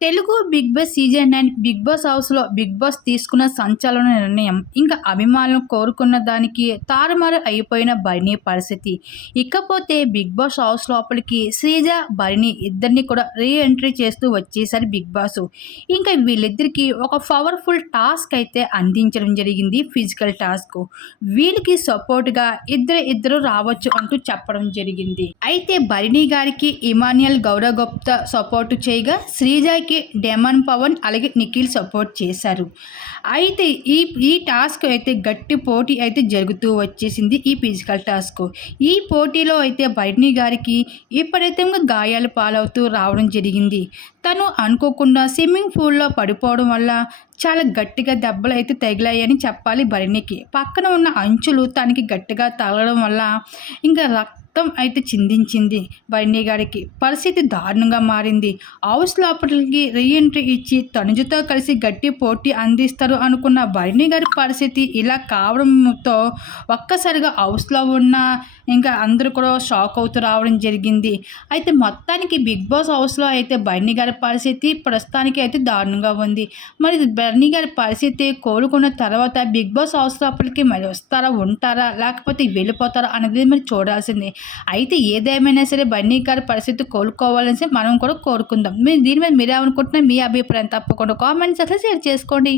Telugu Bigg Boss season nine Bigg Boss హౌస్లో big boss తీసుకున్న సంచలన నిర్ణయం. ఇంకా అభిమానులు కోరుకున్న దానికి తారుమారు అయిపోయిన బరిణి పరిస్థితి. ఇకపోతే బిగ్ బాస్ హౌస్ లోపలికి శ్రీజ బరిణి ఇద్దరిని కూడా రీ ఎంట్రీ చేస్తూ వచ్చేసారు బిగ్ బాస్. ఇంకా వీళ్ళిద్దరికి ఒక పవర్ఫుల్ టాస్క్ అయితే అందించడం జరిగింది ఫిజికల్ టాస్క్. వీళ్ళకి సపోర్ట్గా ఇద్దరు ఇద్దరు రావచ్చు అంటూ చెప్పడం జరిగింది. అయితే బరిణి గారికి ఇమానియల్ గౌరవ్ గుప్తా సపోర్ట్ చేయగా శ్రీజకి డెమన్ పవన్ అలాగే నిఖిల్ సపోర్ట్ చేశారు. అయితే ఈ ఈ టాస్క్ అయితే గట్టి పోటీ అయితే జరుగుతూ వచ్చేసింది ఈ ఫిజికల్ టాస్క్ ఈ పోటీలో అయితే బరిణి గారికి విపరీతంగా గాయాలు పాలవుతూ రావడం జరిగింది. తను అనుకోకుండా స్విమ్మింగ్ పూల్లో పడిపోవడం వల్ల చాలా గట్టిగా దెబ్బలు అయితే తగిలాయని చెప్పాలి భరణికి పక్కన ఉన్న అంచులు తనకి గట్టిగా తగలడం వల్ల ఇంకా రక్త అయితే చిందించింది. భరణి గారికి పరిస్థితి దారుణంగా మారింది. హౌస్ లోపలికి రీఎంట్రీ ఇచ్చి తనుజుతో కలిసి గట్టి పోటీ అందిస్తారు అనుకున్న భరణి గారి పరిస్థితి ఇలా కావడంతో ఒక్కసారిగా హౌస్లో ఉన్న ఇంకా అందరూ కూడా షాక్ అవుతూ రావడం జరిగింది. అయితే మొత్తానికి బిగ్ బాస్ హౌస్లో అయితే బర్నీ గారి పరిస్థితి ప్రస్తుతానికి అయితే దారుణంగా ఉంది. మరి బర్నీ గారి పరిస్థితి కోలుకున్న తర్వాత బిగ్ బాస్ హౌస్ లోపలికి మరి వస్తారా ఉంటారా లేకపోతే వెళ్ళిపోతారా అనేది మరి చూడాల్సిందే. అయితే ఏదేమైనా సరే బన్నీ గారి పరిస్థితి కోలుకోవాలని మనం కూడా కోరుకుందాం. మీరు దీని మీద మీరేమనుకుంటున్నా మీ అభిప్రాయం తప్పకుండా కామెంట్స్ అట్లా షేర్ చేసుకోండి.